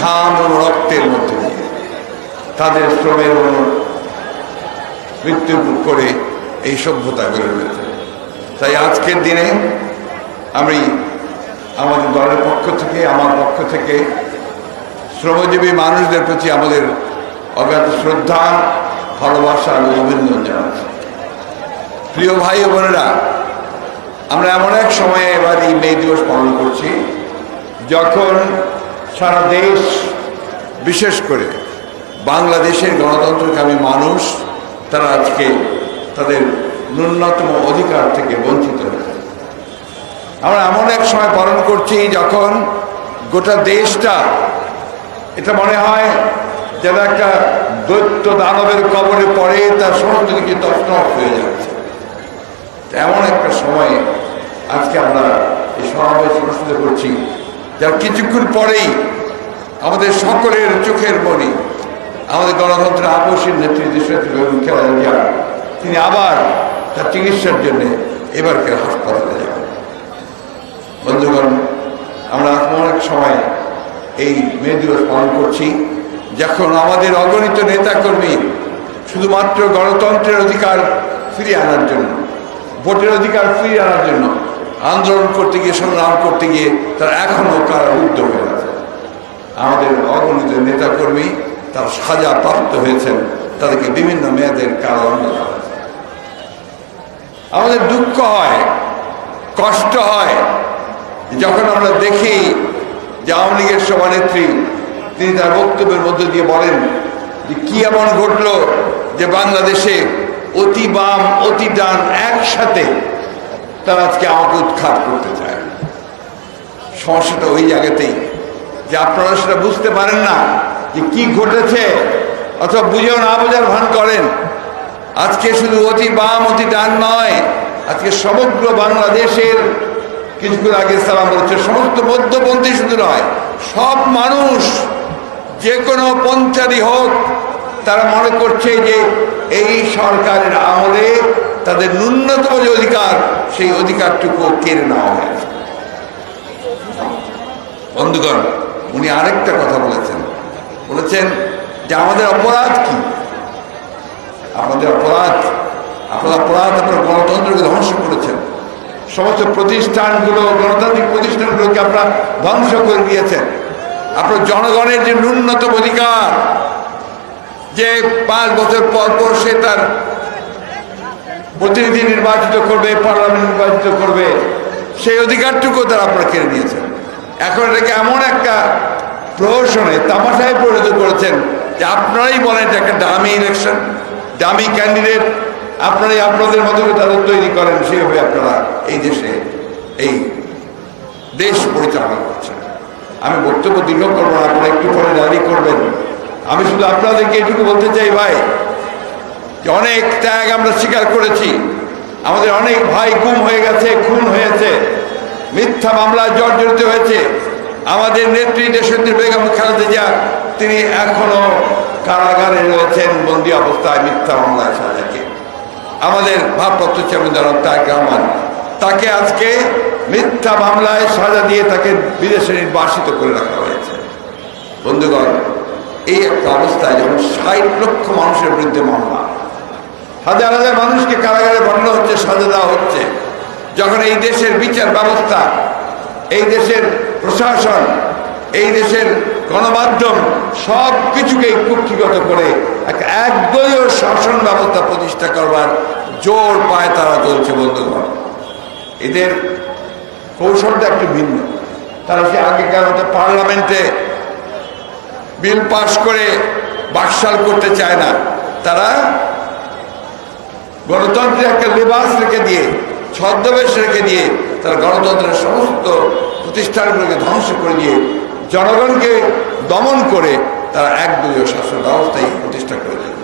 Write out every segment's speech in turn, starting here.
ঘাম ও রক্তের মধ্যে তাদের শ্রমের মৃত্যু করে এই সভ্যতা গড়ে উঠেছে তাই আজকের দিনে আমি আমাদের দলের পক্ষ থেকে, আমার পক্ষ থেকে শ্রমজীবী মানুষদের প্রতি আমাদের অজ্ঞাত শ্রদ্ধা, ভালোবাসা ও অভিনন্দন জানাচ্ছি। প্রিয় ভাই বোনেরা, আমরা এমন এক সময়ে এবার এই মে দিবস পালন করছি, যখন সারা দেশ, বিশেষ করে বাংলাদেশের গণতন্ত্রকামী মানুষ, তারা আজকে তাদের ন্যূনতম অধিকার থেকে বঞ্চিত হয়েছে আমরা এমন এক সময় পালন করছি যখন গোটা দেশটা, এটা মনে হয় যেন একটা দৈত্য দানবের কবরে পড়ে, তার সমস্ত কিছু তছনছ হয়ে যাচ্ছে। এমন একটা সময়ে আজকে আমরা এই সমাবেশ অনুষ্ঠিত করছি। যার কিছুক্ষণ পরেই আমাদের সকলের চোখের মনি আমাদের গণতন্ত্রের আপসীর নেতৃত্ব খেলা জিয়া, তিনি আবার তার চিকিৎসার জন্য এবারকে হাসপাতালে যাবেন। বন্ধুগণ, আমরা এক সময় এই মে দিবস পালন করছি, যখন আমাদের অগণিত নেতাকর্মী শুধুমাত্র গণতন্ত্রের অধিকার ফিরিয়ে আনার জন্য, ভোটের অধিকার ফিরিয়ে আনার জন্য আন্দোলন করতে গিয়ে, সংগ্রাম করতে গিয়ে তারা এখনও কারারুদ্ধ হয়ে আছে। আমাদের অগণিত নেতাকর্মী তারা সাজা প্রাপ্ত হয়েছেন। তাদেরকে বিভিন্ন মেয়াদের কারণ আমাদের দুঃখ হয়, কষ্ট হয়, যখন আমরা দেখি যে আওয়ামী লীগের সভানেত্রী, তিনি তার বক্তব্যের মধ্য দিয়ে বলেন যে কি এমন ঘটলো যে বাংলাদেশে অতি বাম, অতি ডান একসাথে তারা আজকে আমাকে উৎখাত করতে চায়। সমস্যাটা ওই জায়গাতেই। যে আপনারা সেটা বুঝতে পারেন না যে কি ঘটেছে, অথবা বুঝেও না বোঝার ভান করেন। আজকে শুধু অতি বাম, অতি ডান নয়, আজকে সমগ্র বাংলাদেশের কিছুক্ষণ আগে সালাম বলেছে, সমস্ত মধ্যপন্থী শুধু নয়, সব মানুষ, যে কোনো পন্থারই হোক, তারা মনে করছে যে এই সরকারের আমলে তাদের ন্যূনতম যে অধিকার, সেই অধিকারটুকু কেড়ে নেওয়া হয়েছে। বন্ধুগণ, উনি আরেকটা কথা বলেছেন। বলেছেন যে আমাদের অপরাধ কি? আমাদের অপরাধ, আপনার অপরাধ, আপনার গণতন্ত্রকে ধ্বংস করেছেন। সমস্ত প্রতিষ্ঠানগুলো, গণতান্ত্রিক প্রতিষ্ঠানগুলোকে আপনারা ধ্বংস করে দিয়েছেন। আপনার জনগণের যে ন্যূনতম অধিকার, যে পাঁচ বছর পর পর সে তার প্রতিনিধি নির্বাচিত করবে, পার্লামেন্ট নির্বাচিত করবে, সেই অধিকারটুকু তারা আপনারা কেড়ে নিয়েছেন। এখন এটাকে এমন একটা প্রহসনে, তামাশায় পরিণত করেছেন যে আপনারাই বলেন যে একটা দামি ইলেকশন দামি ক্যান্ডিডেট আপনারাই আপনাদের মতো তাদের তৈরি করেন, সেভাবে আপনারা এই দেশে, এই দেশ পরিচালনা করছেন। আমি বক্তব্য দীর্ঘ করব না, আপনারা একটু পরে দাঁড়িয়ে করবেন। আমি শুধু আপনাদেরকে এটুকু বলতে চাই, ভাই যে অনেক ত্যাগ আমরা স্বীকার করেছি। আমাদের অনেক ভাই গুম হয়ে গেছে, খুন হয়েছে। মিথ্যা মামলায় জর্জরিত হয়েছে। আমাদের নেত্রী দেশত্রী বেগম খালেদা তিনি এখনও কারাগারে রয়েছেন, বন্দী অবস্থায় মিথ্যা মামলায় সাজাকে। আমাদের ভারপ্রাপ্ত চেয়ারম্যান জনাব তারেক রহমান, তাকে আজকে মিথ্যা মামলায় সাজা দিয়ে তাকে বিদেশে নির্বাসিত করে রাখা হয়েছে। বন্ধুগণ, এই একটা অবস্থায় যখন ষাট লক্ষ মানুষের বিরুদ্ধে মামলা হাজার হাজার মানুষকে কারাগারে বানানো হচ্ছে, সাজা দেওয়া হচ্ছে। যখন এই দেশের বিচার ব্যবস্থা, এই দেশের প্রশাসন, এই দেশের গণমাধ্যম সব কিছুকে কুক্ষিগত করে এক একদলীয় শাসন ব্যবস্থা প্রতিষ্ঠা করবার জোর পায় তারা চলছে, বন্ধুগণ। এদের কৌশলটা একটু ভিন্ন। তারা সে আগেকার মতো পার্লামেন্টে বিল পাশ করে বাকশাল করতে চায় না। তারা গণতন্ত্রের একটা লেবাস রেখে দিয়ে, ছদ্মবেশ রেখে দিয়ে তারা গণতন্ত্রের সমস্ত প্রতিষ্ঠানগুলোকে ধ্বংস করে দিয়ে জনগণকে দমন করে তারা এক একদলীয় শাসন ব্যবস্থায় প্রতিষ্ঠা করে দেবে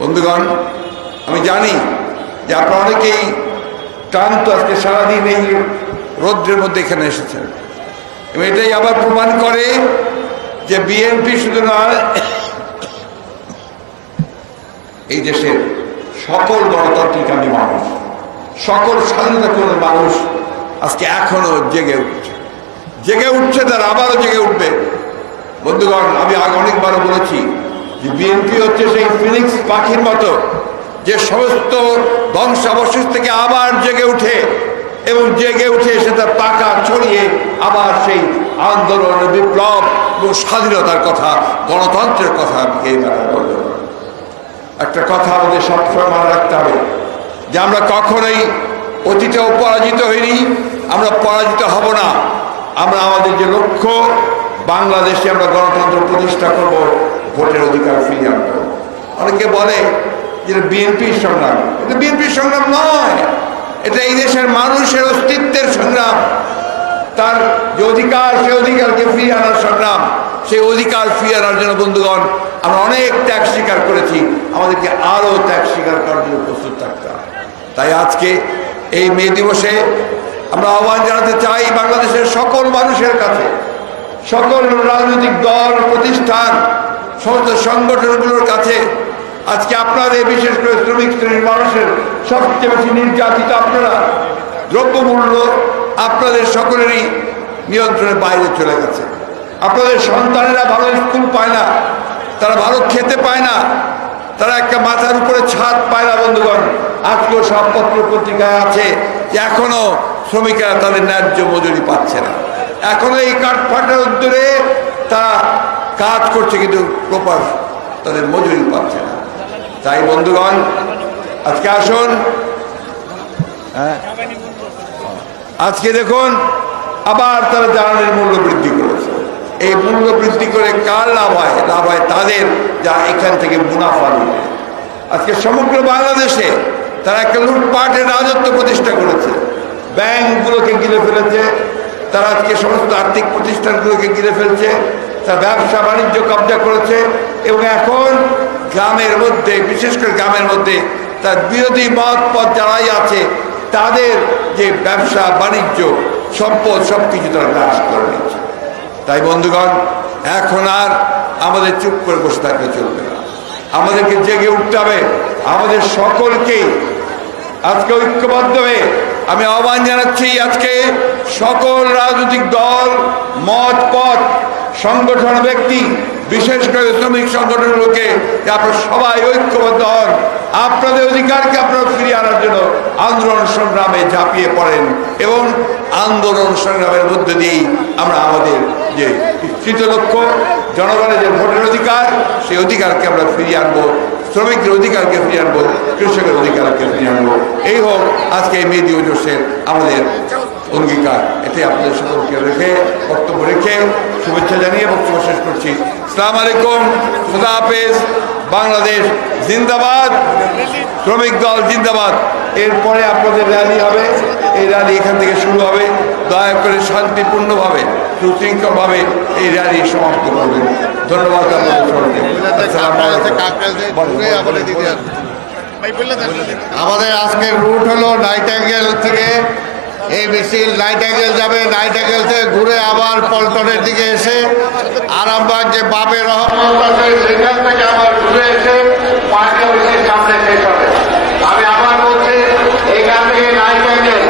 বন্ধুগণ, আমি জানি যে আপনারা অনেকেই ক্লান্ত আজকে সারাদিন এই রৌদ্রের মধ্যে এখানে এসেছেন। এবং এটাই আবার প্রমাণ করে যে বিএনপি শুধু নয়, এই দেশের সকল গণতান্ত্রিকামী মানুষ। সকল স্বাধীনতাপূর্ণ মানুষ আজকে এখনও জেগে উঠছে। জেগে উঠছে তারা আবারও জেগে উঠবে। বন্ধুগণ, আমি আগে অনেকবার বলেছি যে বিএনপি হচ্ছে সেই ফিনিক্স পাখির মতো যে সমস্ত ধ্বংসাবশেষ থেকে আবার জেগে উঠে এবং জেগে উঠে সেটা পাকা ছড়িয়ে আবার সেই আন্দোলন বিপ্লব এবং স্বাধীনতার কথা, গণতন্ত্রের কথা আমি বলব। একটা কথা আমাদের সবসময় মনে রাখতে হবে, যে আমরা কখনোই অতীতেও পরাজিত হইনি, আমরা পরাজিত হব না। আমরা আমাদের যে লক্ষ্য, বাংলাদেশে আমরা গণতন্ত্র প্রতিষ্ঠা করব, ভোটের অধিকার ফিরিয়ে আনব। অনেকে বলে যে বিএনপির সংগ্রাম। এটা বিএনপির সংগ্রাম নয়। এটা এই দেশের মানুষের অস্তিত্বের সংগ্রাম। তার যে অধিকার, সে অধিকারকে ফিরিয়ে আনার সংগ্রাম, সেই অধিকার ফিরিয়ে আনার জন্য বন্ধুগণ আমরা অনেক ত্যাগ স্বীকার করেছি, আমাদেরকে আরও ত্যাগ স্বীকার করার জন্য প্রস্তুত থাকতে হবে। তাই আজকে এই মে দিবসে আমরা আহ্বান জানাতে চাই বাংলাদেশের সকল মানুষের কাছে। সকল রাজনৈতিক দল, প্রতিষ্ঠান, সমস্ত সংগঠনগুলোর কাছে আজকে আপনাদের বিশেষ করে শ্রমিক শ্রেণির মানুষের সবচেয়ে বেশি নির্যাতিত আপনারা, দ্রব্যমূল্য আপনাদের সকলেরই নিয়ন্ত্রণের বাইরে চলে গেছে। আপনাদের সন্তানেরা ভালো স্কুল পায় না তারা ভালো খেতে পায় না। তারা একটা মাথার উপরে ছাদ পায় না, বন্ধুগণ। আজকেও সব পত্র পত্রিকায় আছে এখনও শ্রমিকেরা তাদের ন্যায্য মজুরি পাচ্ছে না। এখনও এই কাঠফাটার উদ্যোরে তারা কাজ করছে কিন্তু প্রপার তাদের মজুরি পাচ্ছে না। তাই, বন্ধুগণ, আজকে আসুন। হ্যাঁ? আজকে দেখুন, আবার তারা জ্বালানির মূল্য বৃদ্ধি এই মূল্য বৃদ্ধি করে কার লাভ হয়? লাভ হয় তাদের, যা এখান থেকে মুনাফা নিবে আজকে সমগ্র বাংলাদেশে তারা একটা লুটপাটের রাজত্ব প্রতিষ্ঠা করেছে। ব্যাংকগুলোকে গিলে ফেলেছে, তারা আজকে সমস্ত আর্থিক প্রতিষ্ঠানগুলোকে গিলে ফেলছে, তার ব্যবসা বাণিজ্য কবজা করেছে এবং এখন গ্রামের মধ্যে, বিশেষ করে গ্রামের মধ্যে, তার বিরোধী মত পথ যারাই আছে, তাদের যে ব্যবসা, বাণিজ্য, সম্পদ সব কিছু তারা গ্রাস করে তাই বন্ধুগণ, এখন আর আমাদের চুপ করে বসে থাকলে চলবে না। আমাদেরকে জেগে উঠতে হবে। আমাদের সকলকেই আজকে ঐক্যবদ্ধ হয়ে আমি আহ্বান জানাচ্ছি আজকে সকল রাজনৈতিক দল, মত, পথ, সংগঠন, ব্যক্তি, বিশেষ করে শ্রমিক সংগঠনগুলোকে যে আপনারা সবাই ঐক্যবদ্ধ হন, আপনাদের অধিকারকে আপনারা ফিরিয়ে আনার জন্য আন্দোলন সংগ্রামে ঝাঁপিয়ে পড়েন এবং আন্দোলন সংগ্রামের মধ্যে দিয়েই আমরা আমাদের যে স্থিত লক্ষ্য জনগণের যে ভোটের অধিকার, সেই অধিকারকে আমরা ফিরিয়ে আনব, শ্রমিকদের অধিকারকে ফিরিয়ে আনব, কৃষকের অধিকারকে ফিরিয়ে আনব। এই হোক, আজকে এই মে দিবসের আমাদের অঙ্গীকার। এতে আপনাদের সকলকে রেখে, বক্তব্য রেখে শুভেচ্ছা জানিয়ে বক্তব্য শেষ করছি। সালাম আলাইকুম, খুদা হাফেজ, বাংলাদেশ জিন্দাবাদ, শ্রমিক দল জিন্দাবাদ। এরপরে আপনাদের র্যালি হবে, এই র্যালি এখান থেকে শুরু হবে। দয়া করে শান্তিপূর্ণভাবে, সুশৃঙ্খলভাবে এই র্যালি সমাপ্ত করবেন। ধন্যবাদ আমাদের আজকের রুট হলো নাইটাঙ্গেল থেকে এই মিছিল নাইটাঙ্গেল যাবে। নাইটাঙ্গেল থেকে ঘুরে আবার পল্টনের দিকে এসে আরামবাগ যে বাপে রহমান সেখান থেকে আবার ঘুরে এসে আমি আবার বলছি, এখান থেকে নাইটাঙ্গেল